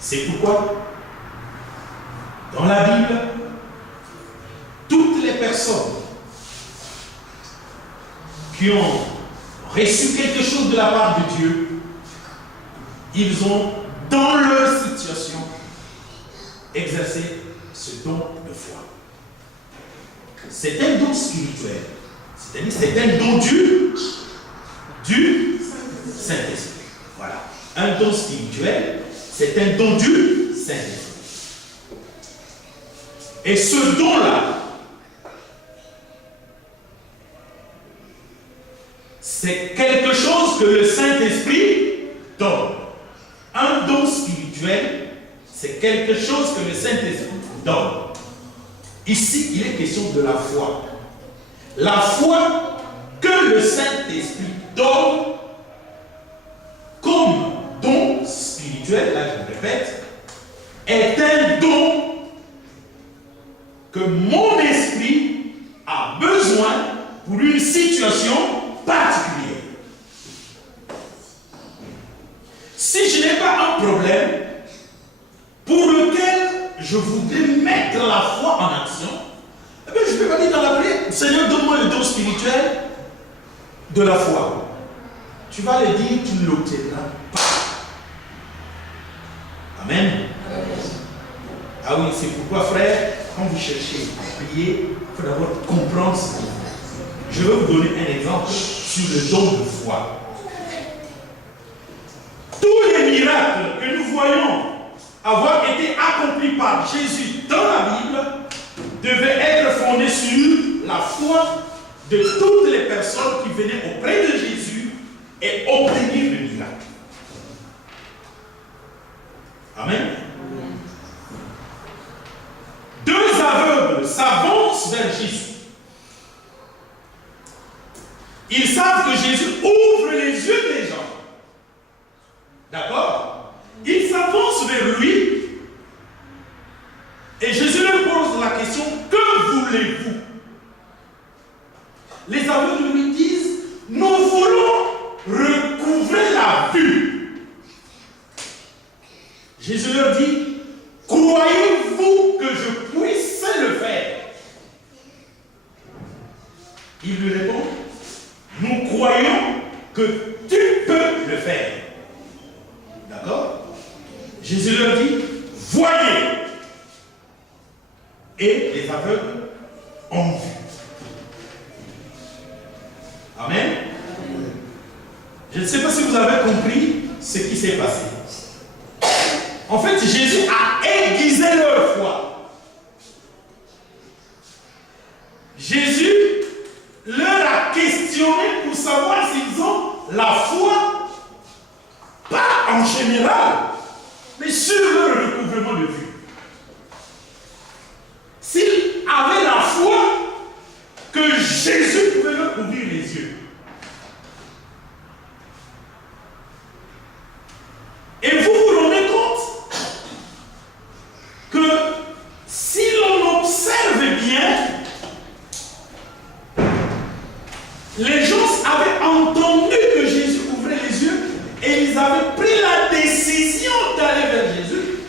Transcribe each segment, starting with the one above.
C'est pourquoi, dans la Bible, toutes les personnes qui ont reçu quelque chose de la part de Dieu, ils ont, dans leur situation, exercé ce don de foi. C'est un don spirituel. C'est-à-dire c'est un don du Saint-Esprit. Voilà. Un don spirituel, c'est un don du Saint-Esprit. Et ce don-là, c'est quelque chose que le Saint-Esprit donne. Un don spirituel, c'est quelque chose que le Saint-Esprit donne. Ici, il est question de la foi. La foi que le Saint-Esprit donne comme don spirituel, là je me répète, est un don que mon esprit a besoin pour une situation particulière. Si je n'ai pas un problème pour lequel je voudrais mettre la foi en action, eh bien, je ne peux pas dire dans la prière, Seigneur, donne-moi le don spirituel de la foi. Tu vas le dire, tu ne l'obtiendras pas. Amen. Ah oui, c'est pourquoi, frère, quand vous cherchez à prier, il faut d'abord comprendre ce qu'il faut. Je vais vous donner un exemple sur le don de foi. Tous les miracles que nous voyons avoir été accomplis par Jésus dans la Bible devaient être fondés sur la foi de toutes les personnes qui venaient auprès de Jésus et obtenir le miracle. Amen. Deux aveugles s'avancent vers Jésus. Ils savent que Jésus ouvre les yeux des gens. D'accord? Ils s'avancent vers lui et Jésus leur pose la question, que voulez-vous? Les aveugles lui disent, nous voulons recouvrer la vue. Jésus leur dit, croyez-vous que je puisse le faire? Il lui répond, nous croyons que tu peux le faire. D'accord? Jésus leur dit, voyez. Et les aveugles ont vu. Amen. Je ne sais pas si vous avez compris ce qui s'est passé. En fait, Jésus a aiguisé leur foi. Jésus leur a questionné pour savoir s'ils ont la foi, pas en général, mais sur leur recouvrement de vue. S'ils avaient la foi que Jésus pouvait leur ouvrir les yeux. Et vous vous rendez compte que si l'on observe bien, les gens avaient entendu que Jésus ouvrait les yeux et ils avaient pris la décision d'aller vers Jésus.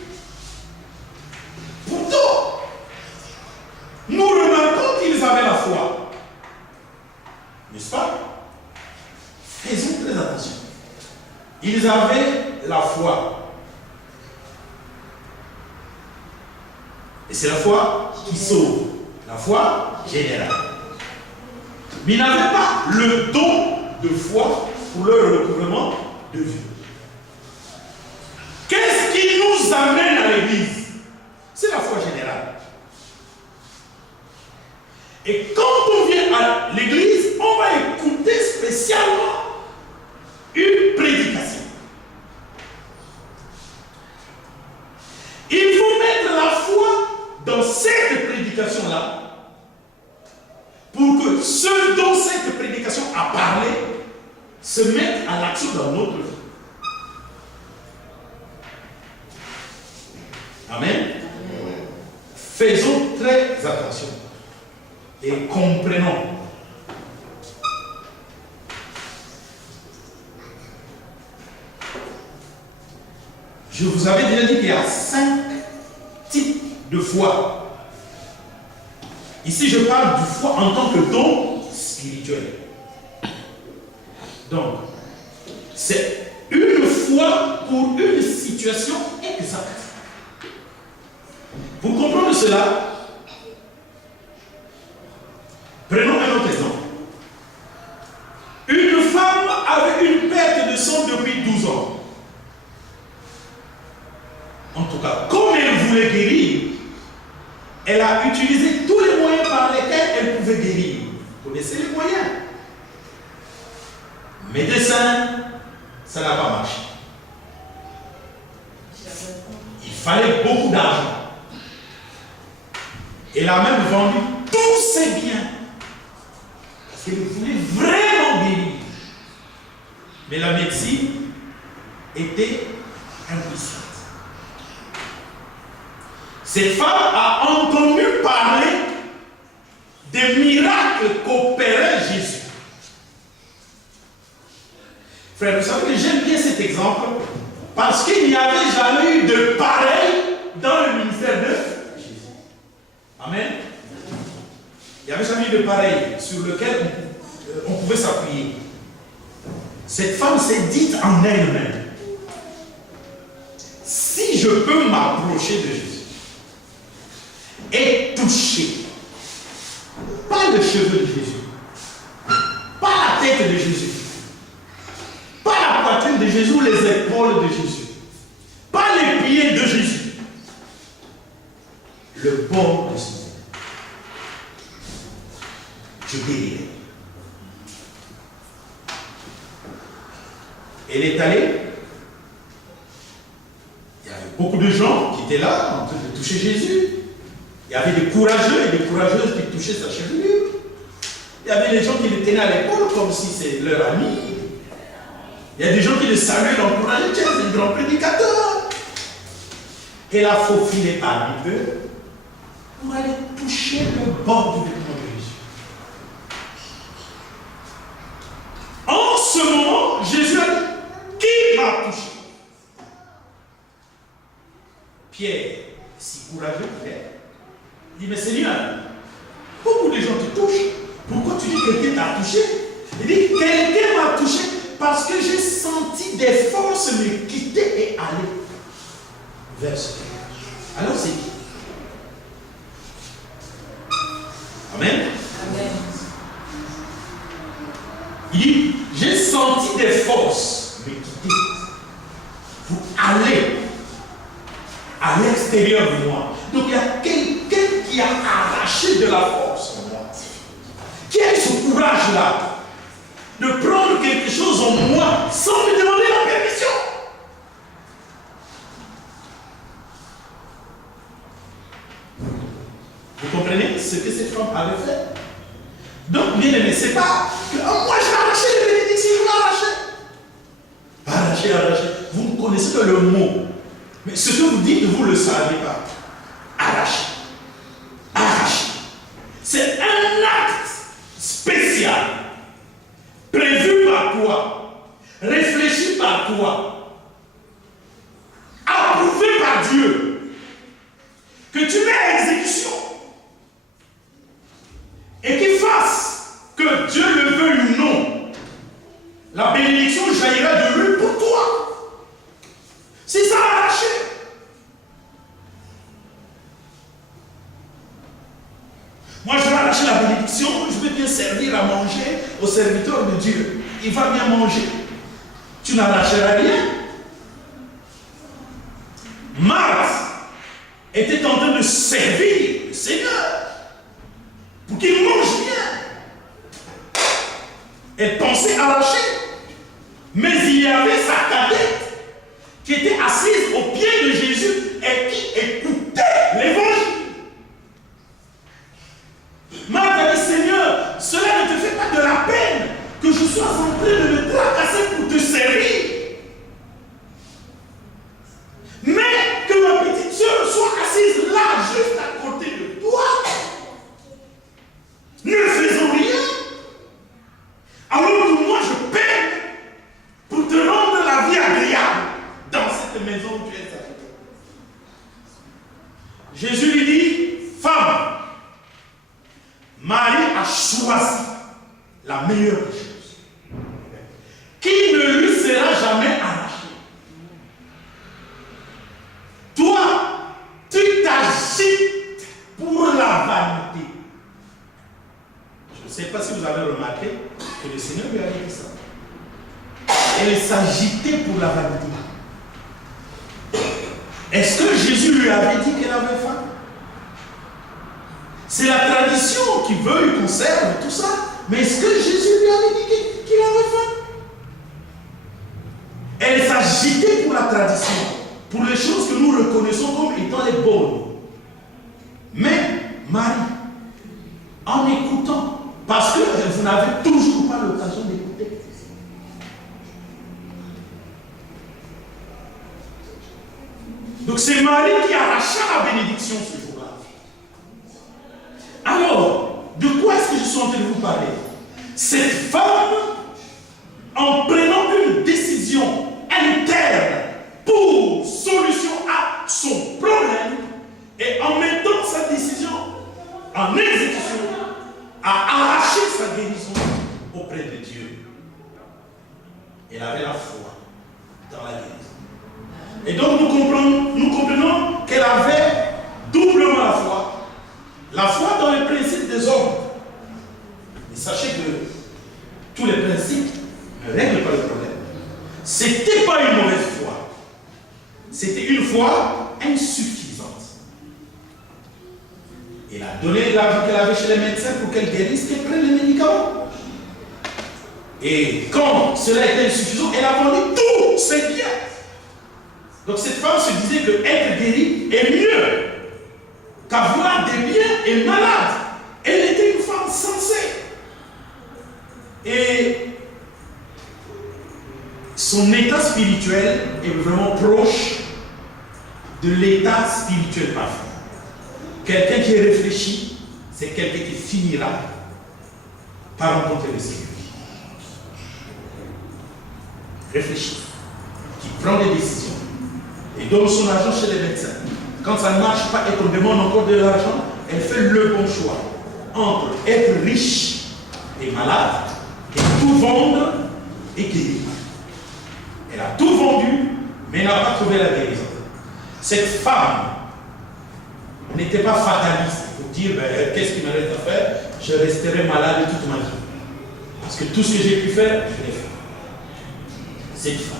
Pourtant, nous remarquons qu'ils avaient la foi. N'est-ce pas? Faisons très attention. Ils avaient la foi. Et c'est la foi qui sauve. La foi générale. Mais ils n'avaient pas le don de foi pour leur recouvrement de vue. Qu'est-ce qui nous amène à l'église? C'est la foi générale. Et quand on vient à l'église, on va écouter spécialement une prédication. Il faut mettre la foi dans cette prédication-là pour que ce dont cette prédication a parlé se mette à l'action dans notre vie. Amen. Faisons très attention et comprenons. Je vous avais déjà dit qu'il y a 5 types de foi. Ici, je parle du foi en tant que don spirituel. Donc, c'est une foi pour une situation exacte. Pour comprendre cela, prenons un autre exemple. Une femme avait une perte de sang depuis 12 ans. En tout cas, comme elle voulait guérir, elle a utilisé tous les moyens par lesquels elle pouvait guérir. Vous connaissez les moyens. Médecin, ça n'a pas marché. Il fallait beaucoup d'argent. Elle a même vendu tous ses biens. Parce qu'elle voulait vraiment guérir. Mais la médecine était impuissante. Cette femme a entendu parler des miracles qu'opérait Jésus. Frère, vous savez que j'aime bien cet exemple parce qu'il n'y avait jamais eu de pareil dans le ministère de Jésus. Amen. Il n'y avait jamais eu de pareil sur lequel on pouvait s'appuyer. Cette femme s'est dite en elle-même, si je peux m'approcher de Jésus et toucher, pas le cheveu de Jésus, pas la tête de Jésus, pas la poitrine de Jésus ou les épaules de Jésus, pas les pieds de Jésus, le bord de son nez, je guérirai. Elle est allée. Il y avait beaucoup de gens qui étaient là en train de toucher Jésus. Il y avait des courageux et des courageuses qui touchaient sa chevelure. Il y avait des gens qui le tenaient à l'épaule comme si c'était leur ami. Il y a des gens qui le saluaient, l'encourageaient. Tiens, c'est le grand prédicateur. Elle a faufilé parmi eux pour aller toucher le bord du vêtement de Jésus. En ce moment, Jésus a dit, qui m'a touché? Pierre, si courageux qu'il est, il dit, mais Seigneur, beaucoup de gens te touchent. Pourquoi tu dis que quelqu'un t'a touché? Il dit, quelqu'un m'a touché parce que j'ai senti des forces me quitter et aller vers ce Seigneur. Alors c'est qui? Amen. Amen. Il dit, j'ai senti des forces me quitter pour aller à l'extérieur de moi. Donc il y a quelqu'un qui a arraché de la force en moi. Qui a eu ce courage-là de prendre quelque chose en moi sans me demander la permission. Vous comprenez ce que cette femme avait fait? Donc, bien aimé, c'est pas que moi je vais arracher les bénédictions, je vais arracher. Arracher. Vous ne connaissez que le mot. Mais ce que vous dites, vous ne le savez pas. Arracher. Arracher. C'est un acte spécial, prévu par toi, réfléchi par toi, approuvé par Dieu, que tu mets à exécution et qui fasse que Dieu le veuille ou non, la bénédiction jaillira de lui pour toi. C'est ça arraché. Moi, je vais arracher la bénédiction, je vais bien servir à manger au serviteur de Dieu. Il va bien manger. Tu n'arracheras rien. Marthe était en train de servir le Seigneur pour qu'il mange bien. Elle pensait arracher. Mais il y avait sa cadette qui était assise au pied de Jésus et qui écoutait l'évangile. Marthe a dit, Seigneur, cela ne te fait pas de la peine que je sois en train de me tracasser pour te servir. Mais que ma petite soeur soit assise là, juste à côté de toi, ne faisons rien. Alors que moi je peine pour te rendre la vie agréable dans cette maison où tu es sacerdoce. Jésus lui dit, femme, Marie a choisi la meilleure des choses, qui ne lui sera jamais arrachée. Toi, tu t'agites pour la vanité. Je ne sais pas si vous avez remarqué que le Seigneur lui a dit ça. Elle s'agitait pour la vanité. Est-ce que Jésus lui avait dit qu'elle avait faim? C'est la tradition qui veut, il conserve tout ça. Mais est-ce que Jésus lui avait dit qu'il avait faim? Elle s'agitait pour la tradition, pour les choses que nous reconnaissons comme étant les bonnes. Mais Marie, en écoutant, parce que vous n'avez toujours pas l'occasion d'écouter. Donc c'est Marie qui arracha la bénédiction ce jour-là. Alors, de quoi est-ce que je suis en train de vous parler? Cette femme, en prenant une décision interne pour solution à son problème, et en mettant sa décision en exécution, a arraché sa guérison auprès de Dieu. Elle avait la foi dans la guérison. Et donc nous comprenons qu'elle avait doublement la foi. La foi dans les principes des hommes. Mais sachez que tous les principes ne règlent pas le problème. Ce n'était pas une mauvaise foi. C'était une foi insuffisante. Elle a donné l'argent qu'elle avait chez les médecins pour qu'elle guérisse, qu'elle prenne les médicaments. Et quand cela était insuffisant, elle a vendu tous ses biens. Donc cette femme se disait que être guérie est mieux qu'avoir des biens et malade. Elle était une femme sensée. Et son état spirituel est vraiment proche de l'état spirituel parfait. Quelqu'un qui est réfléchi, c'est quelqu'un qui finira par rencontrer le Seigneur. Réfléchi, qui prend des décisions et donne son argent chez les médecins. Quand ça ne marche pas et qu'on demande encore de l'argent, elle fait le bon choix entre être riche et malade et tout vendre et guérir. Elle a tout vendu, mais n'a pas trouvé la guérison. Cette femme n'était pas fataliste pour dire qu'est-ce qu'il me reste à faire, je resterai malade toute ma vie. Parce que tout ce que j'ai pu faire, je l'ai fait. Cette femme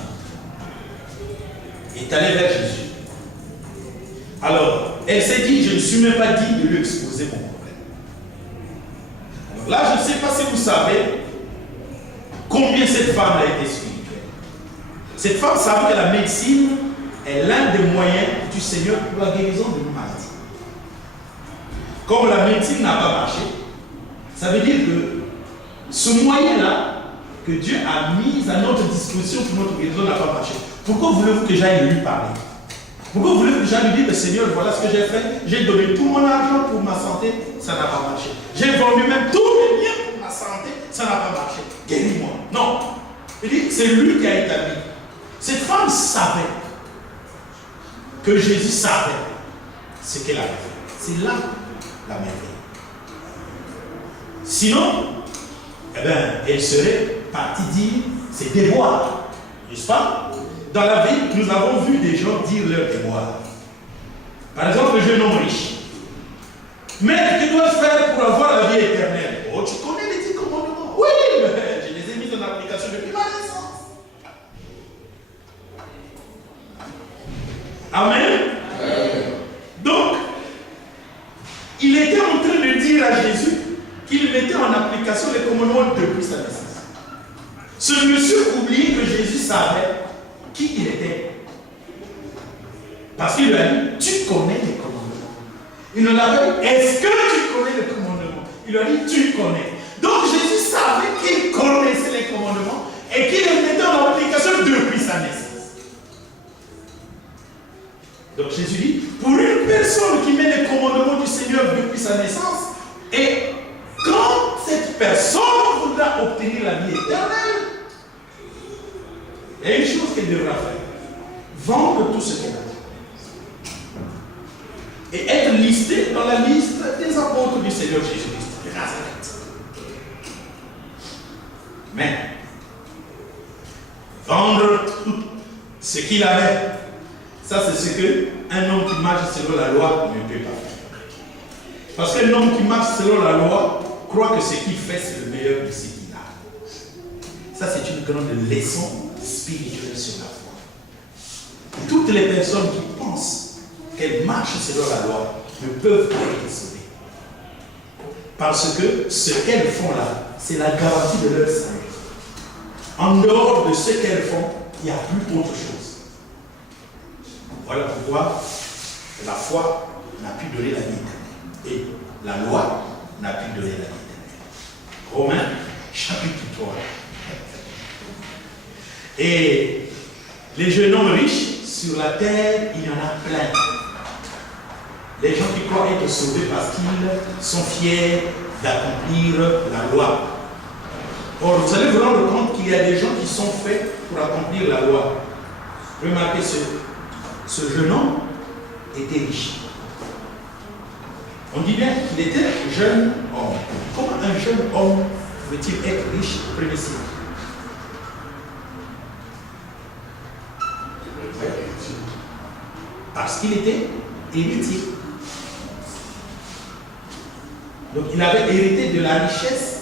est allée vers Jésus. Alors, elle s'est dit, je ne suis même pas digne de lui exposer mon problème. Alors là, je ne sais pas si vous savez combien cette femme a été spirituelle. Cette femme savait que la médecine est l'un des moyens du Seigneur pour la guérison de nos maladies. Comme la médecine n'a pas marché, ça veut dire que ce moyen-là que Dieu a mis à notre disposition pour notre guérison n'a pas marché. Pourquoi voulez-vous que j'aille lui parler? Pourquoi voulez-vous que j'aille lui dire, Seigneur, voilà ce que j'ai fait, j'ai donné tout mon argent pour ma santé, ça n'a pas marché. J'ai vendu même tous mes biens pour ma santé, ça n'a pas marché. Guéris-moi. Non. Il dit, c'est lui qui a établi. Cette femme savait que Jésus savait ce qu'elle avait fait. C'est là la merveille. Sinon, eh bien, elle serait partie dire ses déboires, n'est-ce pas? Dans la vie, nous avons vu des gens dire leurs déboires. Par exemple, le jeune homme riche. Mais que dois-je faire pour avoir la vie éternelle? Oh, tu connais les 10 commandements? Oui, mais je les ai mis en application depuis ma naissance. Amen. Donc, il était en train de dire à Jésus qu'il mettait en application les commandements depuis sa naissance. Ce monsieur oubliait que Jésus savait qui il était. Parce qu'il lui a dit, tu connais les commandements. Il ne l'a pas dit, est-ce que tu connais les commandements? Il lui a dit, tu connais. Donc Jésus savait qu'il connaissait les commandements et qu'il les mettait en application depuis sa naissance. Donc Jésus dit, pour une personne qui met les commandements du Seigneur depuis sa naissance, et quand cette personne voudra obtenir la vie éternelle, il y a une chose qu'elle devra faire. vendre tout ce qu'elle a et être listée dans la liste des apôtres du Seigneur Jésus-Christ de Nazareth. Mais vendre tout ce qu'il avait, ça c'est ce qu'un homme qui marche selon la loi ne peut pas faire. Parce qu'un homme qui marche selon la loi croit que ce qu'il fait c'est le meilleur de ce qu'il a. Ça c'est une grande leçon spirituelle sur la foi. Toutes les personnes qui pensent qu'elles marchent selon la loi ne peuvent pas être sauvées. Parce que ce qu'elles font là, c'est la garantie de leur salut. En dehors de ce qu'elles font, il n'y a plus autre chose. Voilà pourquoi la foi n'a pu donner la vie éternelle. Et la loi n'a pu donner la vie éternelle. Romains, chapitre 3. Et les jeunes hommes riches, sur la terre, il y en a plein. Les gens qui croient être sauvés parce qu'ils sont fiers d'accomplir la loi. Or, vous allez vous rendre compte qu'il y a des gens qui sont faits pour accomplir la loi. Remarquez, ce jeune homme était riche. On dit bien qu'il était jeune homme. Comment un jeune homme peut-il être riche au premier siècle? Parce qu'il était héritier. Donc il avait hérité de la richesse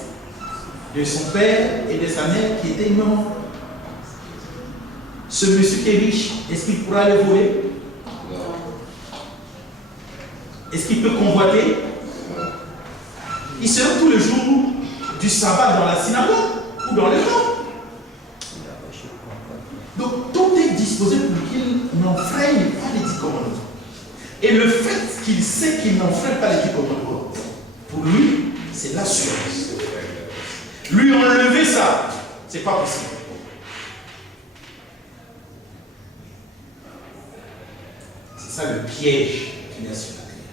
de son père et de sa mère qui étaient morts. Ce monsieur qui est riche, est-ce qu'il pourra le voler? Est-ce qu'il peut convoiter? Il sera tous les jours du sabbat dans la synagogue ou dans les camps. Donc tout est disposé pour qu'il n'enfreigne pas les 10 commandements. Et le fait qu'il sait qu'il n'enfreint pas les 10 commandements, pour lui, c'est l'assurance. Lui enlever ça, c'est pas possible. C'est ça le piège qu'il y a sur la terre.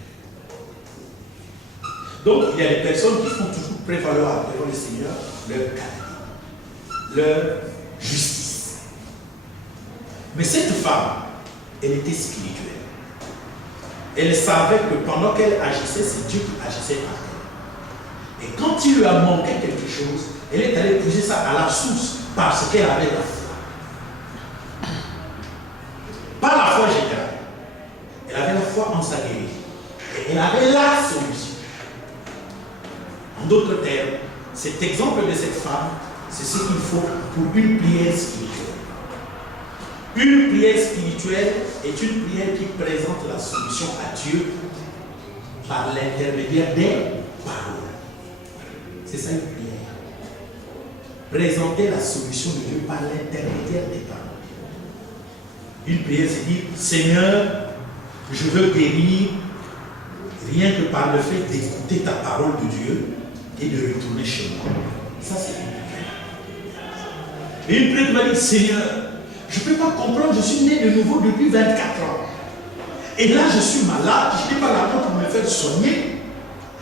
Donc, il y a des personnes qui font toujours prévaloir devant le Seigneur leur qualité, leur justice. Mais cette femme, elle était spirituelle. Elle savait que pendant qu'elle agissait, c'est Dieu qui agissait par elle. Et quand il lui a manqué quelque chose, elle est allée puiser ça à la source parce qu'elle avait la foi. Pas la foi générale. Elle avait la foi en sa guérison. Et elle avait la solution. En d'autres termes, cet exemple de cette femme, c'est ce qu'il faut pour une prière spirituelle. Une prière spirituelle est une prière qui présente la solution à Dieu par l'intermédiaire des paroles. C'est ça une prière. Présenter la solution de Dieu par l'intermédiaire des paroles. Une prière, c'est dire, Seigneur, je veux guérir rien que par le fait d'écouter ta parole de Dieu et de retourner chez moi. Ça, c'est une prière. Et une prière qui va dire, Seigneur, je ne peux pas comprendre, je suis né de nouveau depuis 24 ans. Et là, je suis malade, je n'ai pas l'argent pour me faire soigner.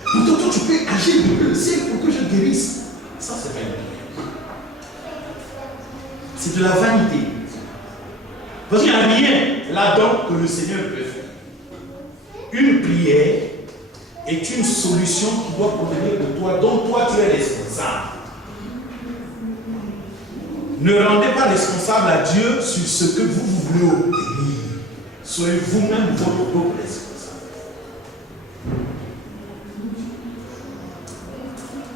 Pourtant, toi, tu peux agir depuis le ciel pour que je guérisse. Ça, c'est pas une prière. C'est de la vanité. Parce qu'il n'y a rien là-dedans que le Seigneur peut faire. Une prière est une solution qui doit provenir de toi, dont toi tu es responsable. Ne rendez pas responsable à Dieu sur ce que vous voulez obtenir. Soyez vous-même votre propre responsable.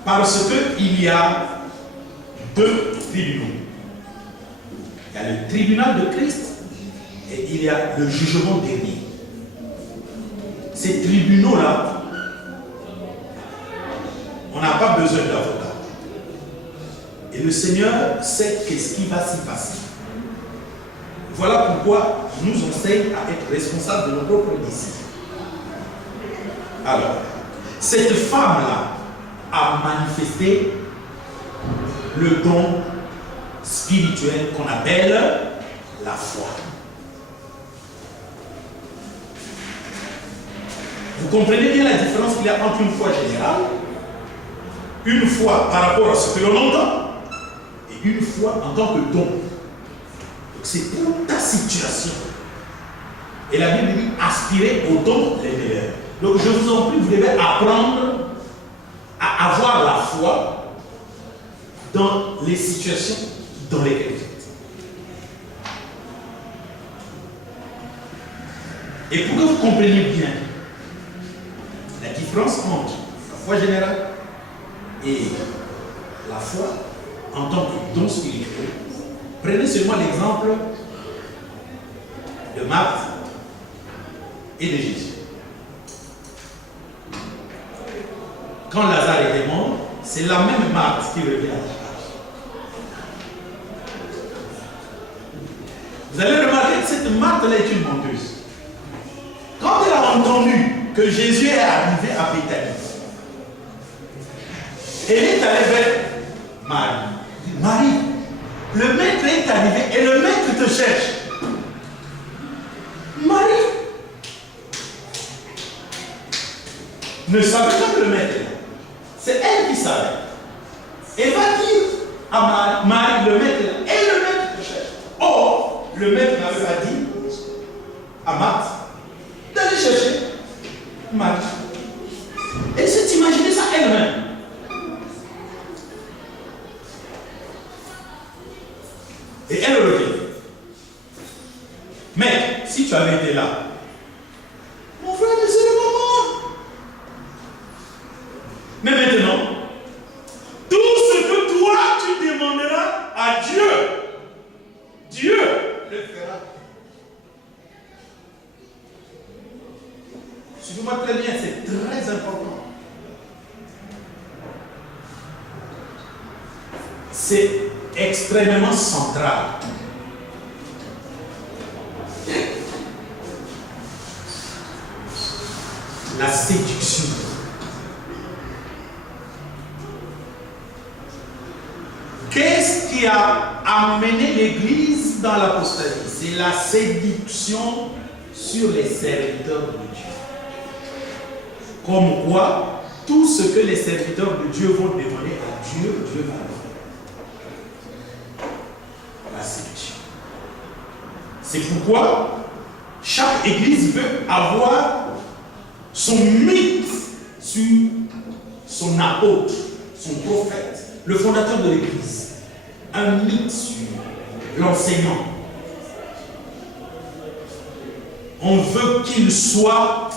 Parce qu'il y a deux tribunaux. Il y a le tribunal de Christ et il y a le jugement dernier. Ces tribunaux-là, on n'a pas besoin d'avocat. Et le Seigneur sait qu'est-ce qui va s'y passer. Voilà pourquoi il nous enseigne à être responsables de nos propres décisions. Alors, cette femme-là a manifesté le don spirituel qu'on appelle la foi. Vous comprenez bien la différence qu'il y a entre une foi générale, une foi par rapport à ce que l'on entend, et une foi en tant que don. c'est pour ta situation. Et la Bible dit aspirez aux dons les meilleurs. Donc je vous en prie, vous devez apprendre à avoir la foi dans les situations dans lesquelles vous êtes. Et pour que vous compreniez bien la différence entre la foi générale et la foi en tant que don spirituel, prenez seulement l'exemple de Marthe et de Jésus. Quand Lazare était mort, c'est la même Marthe qui revient à la charge. Vous allez remarquer que cette Marthe-là est une menteuse. Quand elle a entendu que Jésus est arrivé à Béthanie, elle est allée vers Marie. Elle dit, Marie, le maître est arrivé et le maître te cherche. Marie ne savait pas que le maître est là. C'est elle qui savait. Elle va dire à Marie, le maître est là. Et le maître te cherche. Or, le maître n'avait pas dit à Marthe d'aller chercher Marie. Elle s'est imaginé ça elle-même. Et elle revient. Mais si tu avais été là, mon frère, c'est le moment. Mais maintenant, tout ce que toi tu demanderas à Dieu, Dieu le fera. Suivez-moi très bien, c'est très important. C'est extrêmement central. La séduction. Qu'est-ce qui a amené l'Église dans l'apostasie? C'est la séduction sur les serviteurs de Dieu. Comme quoi, tout ce que les serviteurs de Dieu vont demander à Dieu, Dieu va leur faire. La séduction. C'est pourquoi chaque église veut avoir son mythe sur son apôtre, son prophète, le fondateur de l'église. Un mythe sur l'enseignant. On veut qu'il soit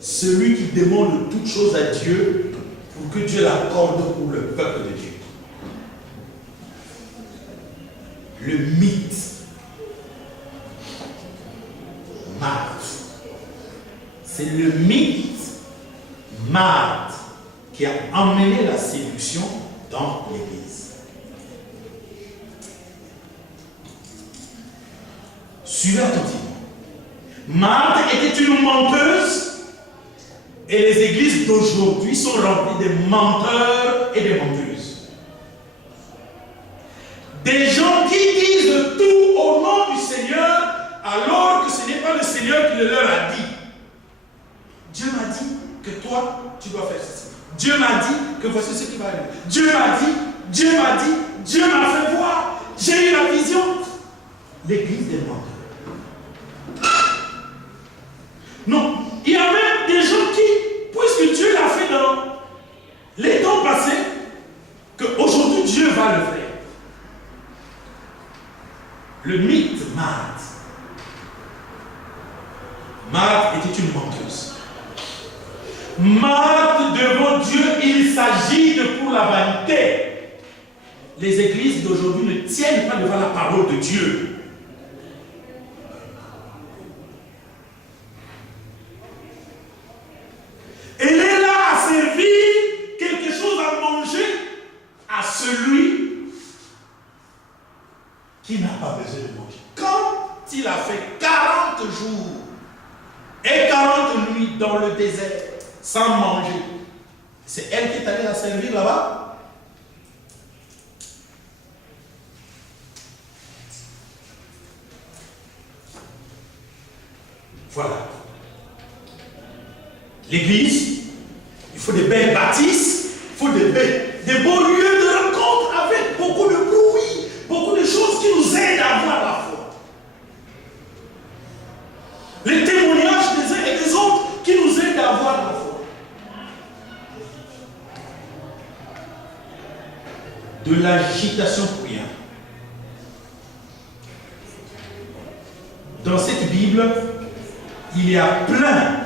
celui qui demande toutes choses à Dieu pour que Dieu l'accorde pour le peuple de Dieu. Le mythe. Marthe. C'est le mythe Marthe qui a emmené la séduction dans l'église. Suivez attentivement. Marthe était une menteuse et les églises d'aujourd'hui sont remplies de menteurs et de menteuses. Des gens qui disent tout au nom du Seigneur alors que ce n'est pas le Seigneur qui le leur a dit. Dieu m'a dit que toi, tu dois faire ceci. Dieu m'a dit que voici ce qui va arriver. Dieu m'a dit, Dieu m'a dit, Dieu m'a fait voir. J'ai eu la vision. L'église des menteurs. Non, il y a même des gens qui, puisque Dieu l'a fait dans les temps passés, qu'aujourd'hui Dieu va le faire. Le mythe Marthe. Marthe était une menteuse. Marthe devant Dieu, il s'agit de pour la vanité. Les églises d'aujourd'hui ne tiennent pas devant la parole de Dieu. Elle est là à servir quelque chose à manger à celui qui n'a pas besoin de manger. Quand il a fait 40 jours et 40 nuits dans le désert sans manger, c'est elle qui est allée la servir là-bas. Voilà. L'église, il faut des belles bâtisses, il faut des beaux lieux de rencontre avec beaucoup de bruit, beaucoup de choses qui nous aident à avoir la foi. Les témoignages des uns et des autres qui nous aident à avoir la foi. De l'agitation pour rien. Dans cette Bible, il y a plein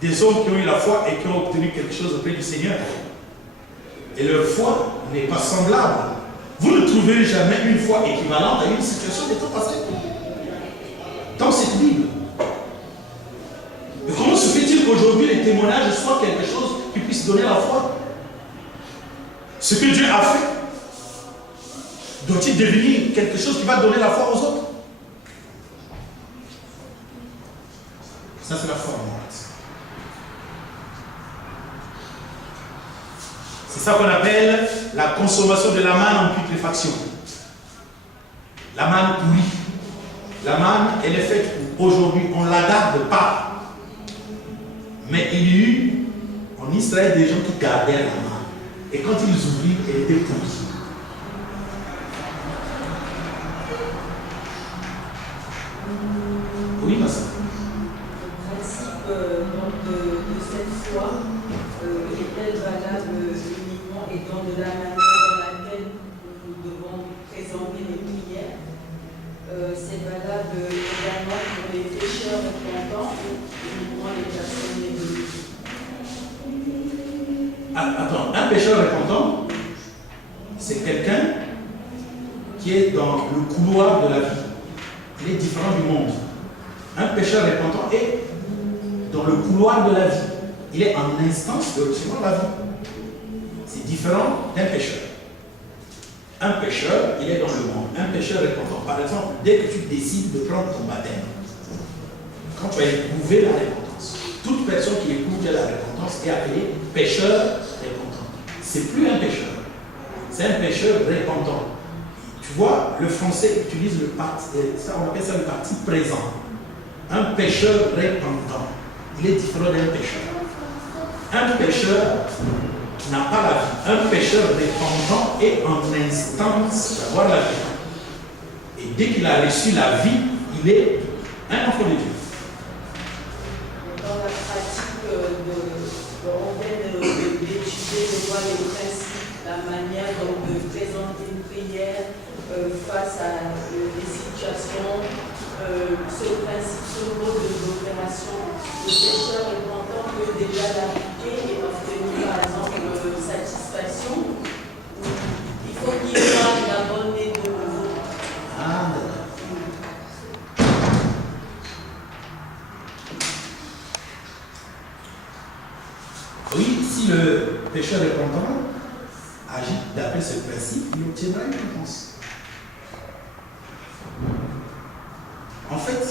des hommes qui ont eu la foi et qui ont obtenu quelque chose auprès du Seigneur. Et leur foi n'est pas semblable. Vous ne trouverez jamais une foi équivalente à une situation des temps passés. Dans cette Bible. Mais comment se fait-il qu'aujourd'hui les témoignages soient quelque chose qui puisse donner la foi? Ce que Dieu a fait doit-il devenir quelque chose qui va donner la foi aux autres? Ça, c'est la foi morte. C'est ça qu'on appelle la consommation de la manne en putréfaction. La manne pourrie. La manne, elle est faite pour aujourd'hui. On ne la garde pas. Mais il y a eu en Israël des gens qui gardaient la manne. Et quand ils ouvrirent, elle était pourrie. Oui, ma soeur. Le principe de cette foi est-elle valable uniquement et dans de la manière dans laquelle nous devons présenter les prières? C'est valable également pour les pécheurs repentants ou uniquement les personnes évoluées? Attends, un pécheur repentant, c'est quelqu'un qui est dans le couloir de la vie. Il est différent du monde. Un pécheur repentant est dans le couloir de la vie. Il est en instance de recevoir la vie. C'est différent d'un pécheur. Un pécheur, il est dans le monde. Un pécheur repentant. Par exemple, dès que tu décides de prendre ton baptême, quand tu as éprouvé la repentance, toute personne qui éprouve la repentance est appelée pécheur repentant. C'est plus un pécheur. C'est un pécheur repentant. Tu vois, le français utilise le parti, on appelle ça le parti présent. Un pécheur repentant, il est différent d'un pécheur. Un pécheur n'a pas la vie. Un pécheur repentant est en instance d'avoir la vie. Et dès qu'il a reçu la vie, il est un enfant de Dieu. Dans la pratique d'étudier, de voir les principes, la manière de présenter une prière face à des situations, ce principe, ce mot de l'opération, le pécheur repentant peut déjà l'appliquer et obtenir par exemple satisfaction. Il faut qu'il soit d'abord né de nouveau. Ah, oui, si le pécheur repentant agit d'après ce principe, il obtiendra une réponse. En fait,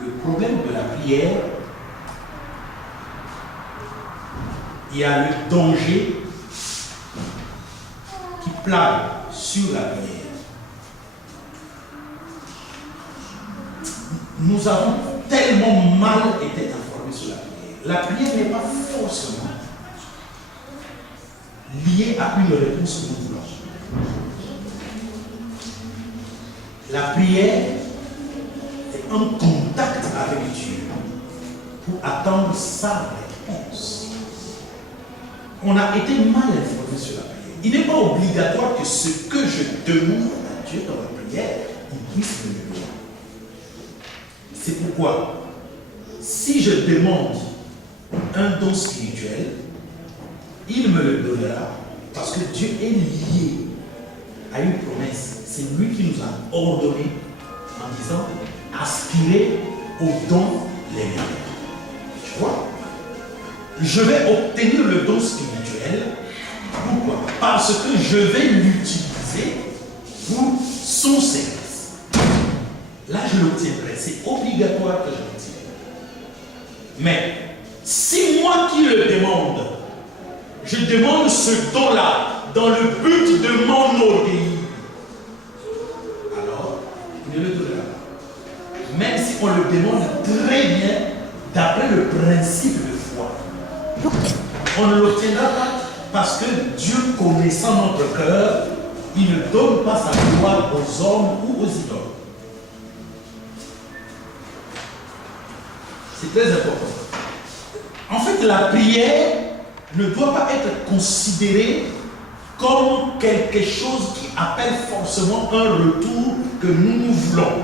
le problème de la prière, il y a le danger qui plane sur la prière. Nous avons tellement mal été informés sur la prière. La prière n'est pas forcément liée à une réponse que nous voulons. La prière est un contact avec Dieu pour attendre sa réponse. On a été mal informé sur la prière. Il n'est pas obligatoire que ce que je demande à Dieu dans la prière, il puisse me le donner. C'est pourquoi, si je demande un don spirituel, il me le donnera parce que Dieu est lié à une promesse. C'est lui qui nous a ordonné en disant aspirez aux dons les meilleurs. Tu vois? Je vais obtenir le don spirituel. Pourquoi? Parce que je vais l'utiliser pour son service. Là, je l'obtiendrai. C'est obligatoire que je l'obtienne. Mais si moi qui le demande, je demande ce don-là dans le but de m'enorgueillir, alors il ne le donnera pas. Même si on le demande très bien d'après le principe de foi. On ne l'obtiendra pas parce que Dieu, connaissant notre cœur, il ne donne pas sa gloire aux hommes ou aux idoles. C'est très important. En fait, la prière ne doit pas être considérée comme quelque chose qui appelle forcément un retour que nous voulons.